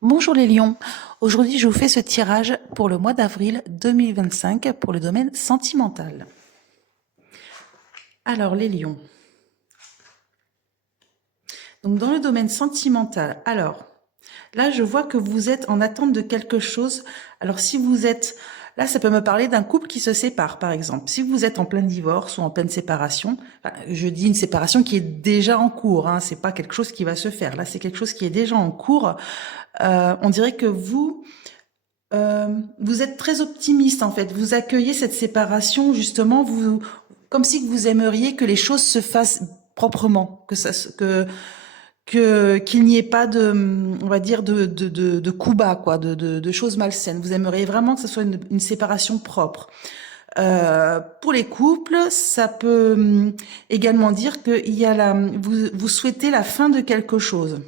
Bonjour les lions, aujourd'hui je vous fais ce tirage pour le mois d'avril 2025 pour le domaine sentimental. Alors les lions, donc dans le domaine sentimental, alors là je vois que vous êtes en attente de quelque chose. Alors si vous êtes, là ça peut me parler d'un couple qui se sépare par exemple. Si vous êtes en plein divorce ou en pleine séparation, enfin, je dis une séparation qui est déjà en cours, hein, c'est pas quelque chose qui va se faire, là c'est quelque chose qui est déjà en cours. On dirait que vous êtes très optimiste en fait. Vous accueillez cette séparation justement, vous, comme si vous aimeriez que les choses se fassent proprement, qu'il n'y ait pas de, on va dire de coups bas quoi, de choses malsaines. Vous aimeriez vraiment que ce soit une séparation propre. Pour les couples, ça peut également dire qu'il y a vous souhaitez la fin de quelque chose.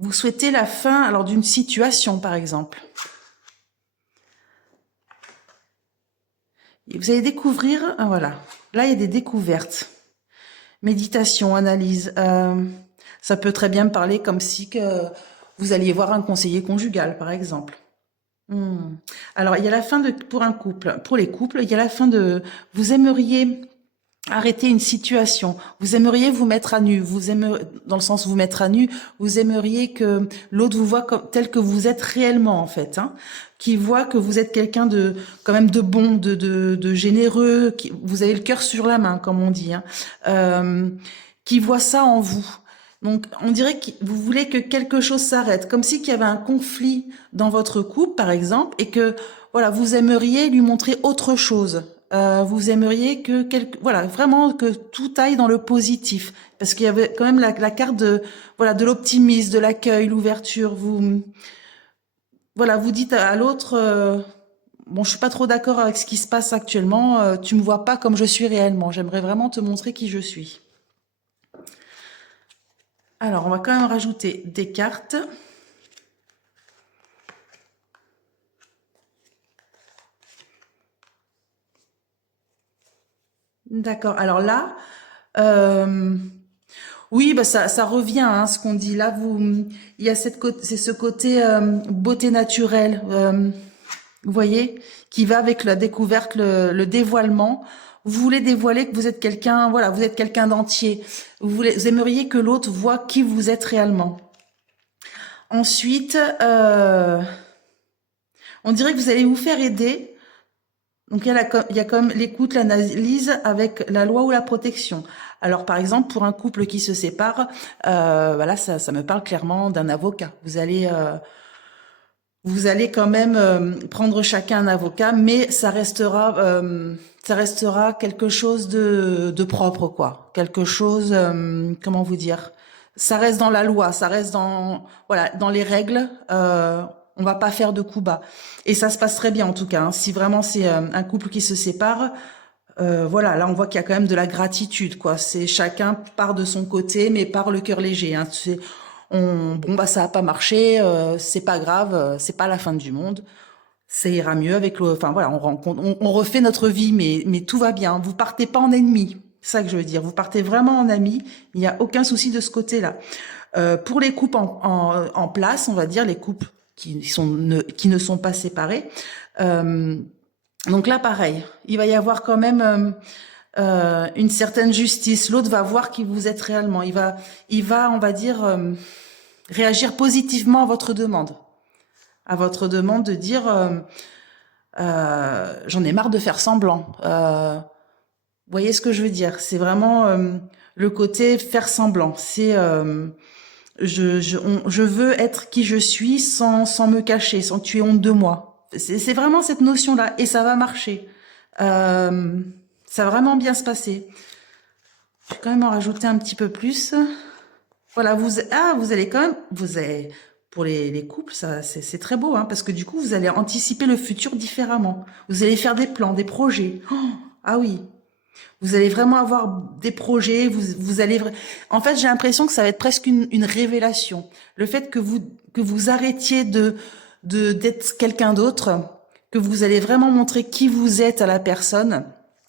Vous souhaitez la fin alors d'une situation par exemple. Vous allez découvrir, voilà, là il y a des découvertes, méditation, analyse. Ça peut très bien me parler comme si que vous alliez voir un conseiller conjugal, par exemple. Hmm. Alors il y a la fin de pour un couple, pour les couples, il y a la fin de vous aimeriez arrêter une situation, vous aimeriez vous mettre à nu, vous aimeriez, dans le sens où vous mettre à nu, vous aimeriez que l'autre vous voit comme, tel que vous êtes réellement en fait, hein, qui voit que vous êtes quelqu'un de quand même de bon, de généreux, qui, vous avez le cœur sur la main comme on dit, hein, qui voit ça en vous. Donc on dirait que vous voulez que quelque chose s'arrête, comme si qu'il y avait un conflit dans votre couple par exemple, et que voilà vous aimeriez lui montrer autre chose. Vous aimeriez que voilà vraiment que tout aille dans le positif parce qu'il y avait quand même la carte de voilà de l'optimisme, de l'accueil, l'ouverture. Vous voilà vous dites à l'autre bon je suis pas trop d'accord avec ce qui se passe actuellement. Tu me vois pas comme je suis réellement. J'aimerais vraiment te montrer qui je suis. Alors on va quand même rajouter des cartes. D'accord. Alors là. Euh, Oui, bah ça revient, hein, ce qu'on dit là. Il y a c'est ce côté beauté naturelle, vous voyez, qui va avec la découverte, le dévoilement. Vous voulez dévoiler que vous êtes quelqu'un, voilà, vous êtes quelqu'un d'entier. Vous aimeriez que l'autre voit qui vous êtes réellement. Ensuite, on dirait que vous allez vous faire aider. Donc il y a comme l'écoute, l'analyse avec la loi ou la protection. Alors par exemple pour un couple qui se sépare, voilà ça me parle clairement d'un avocat. Vous allez quand même prendre chacun un avocat, mais ça restera quelque chose de propre quoi, quelque chose comment vous dire, ça reste dans la loi, ça reste dans voilà dans les règles. On va pas faire de coups bas. Et ça se passe très bien en tout cas, hein. Si vraiment c'est un couple qui se sépare, voilà, là on voit qu'il y a quand même de la gratitude, quoi. C'est chacun part de son côté, mais part le cœur léger, hein. Bon bah ça a pas marché, c'est pas grave, c'est pas la fin du monde. Ça ira mieux avec enfin voilà, on refait notre vie, mais tout va bien. Vous partez pas en ennemi. C'est ça que je veux dire. Vous partez vraiment en ami. Il n'y a aucun souci de ce côté-là. Pour les couples en place, on va dire les couples qui ne sont pas séparés. Euh, donc là, pareil, il va y avoir quand même une certaine justice. L'autre va voir qui vous êtes réellement. On va dire, réagir positivement à votre demande de dire, j'en ai marre de faire semblant. Vous voyez ce que je veux dire? C'est vraiment le côté faire semblant. C'est je veux être qui je suis sans me cacher, sans que tu aies honte de moi. C'est vraiment cette notion-là, et ça va marcher. Euh, Ça va vraiment bien se passer. Je vais quand même en rajouter un petit peu plus. Voilà, vous allez quand même, pour les couples, ça, c'est très beau, hein, parce que du coup, vous allez anticiper le futur différemment. Vous allez faire des plans, des projets. Oh, ah oui, vous allez vraiment avoir des projets, vous allez, en fait, j'ai l'impression que ça va être presque une révélation. Le fait que vous arrêtiez d'être quelqu'un d'autre, que vous allez vraiment montrer qui vous êtes à la personne,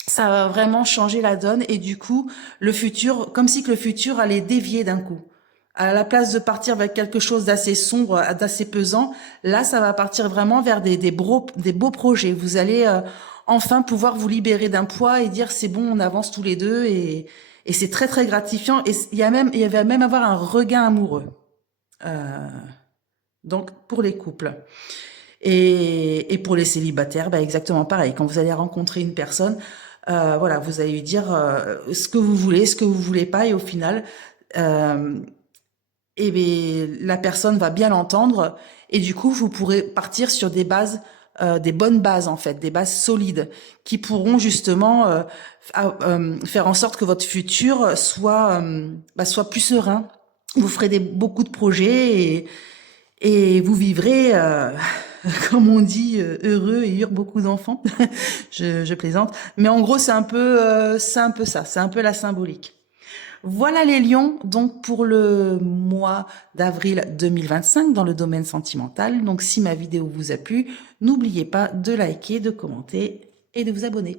ça va vraiment changer la donne et du coup, le futur, comme si que le futur allait dévier d'un coup. À la place de partir avec quelque chose d'assez sombre, d'assez pesant, là, ça va partir vraiment vers des beaux projets. Vous allez enfin pouvoir vous libérer d'un poids et dire c'est bon, on avance tous les deux et c'est très très gratifiant. Et il va même avoir un regain amoureux. Euh, donc pour les couples. Et pour les célibataires, bah exactement pareil. Quand vous allez rencontrer une personne, voilà, vous allez lui dire ce que vous voulez, ce que vous voulez pas, et au final, euh, et bien, la personne va bien l'entendre, et du coup, vous pourrez partir sur des bases, des bonnes bases en fait, des bases solides, qui pourront justement faire en sorte que votre futur soit plus serein. Vous ferez beaucoup de projets et vous vivrez, comme on dit, heureux et eurent beaucoup d'enfants. Je plaisante. Mais en gros, c'est un peu ça. C'est un peu la symbolique. Voilà les lions, donc pour le mois d'avril 2025 dans le domaine sentimental. Donc si ma vidéo vous a plu, n'oubliez pas de liker, de commenter et de vous abonner.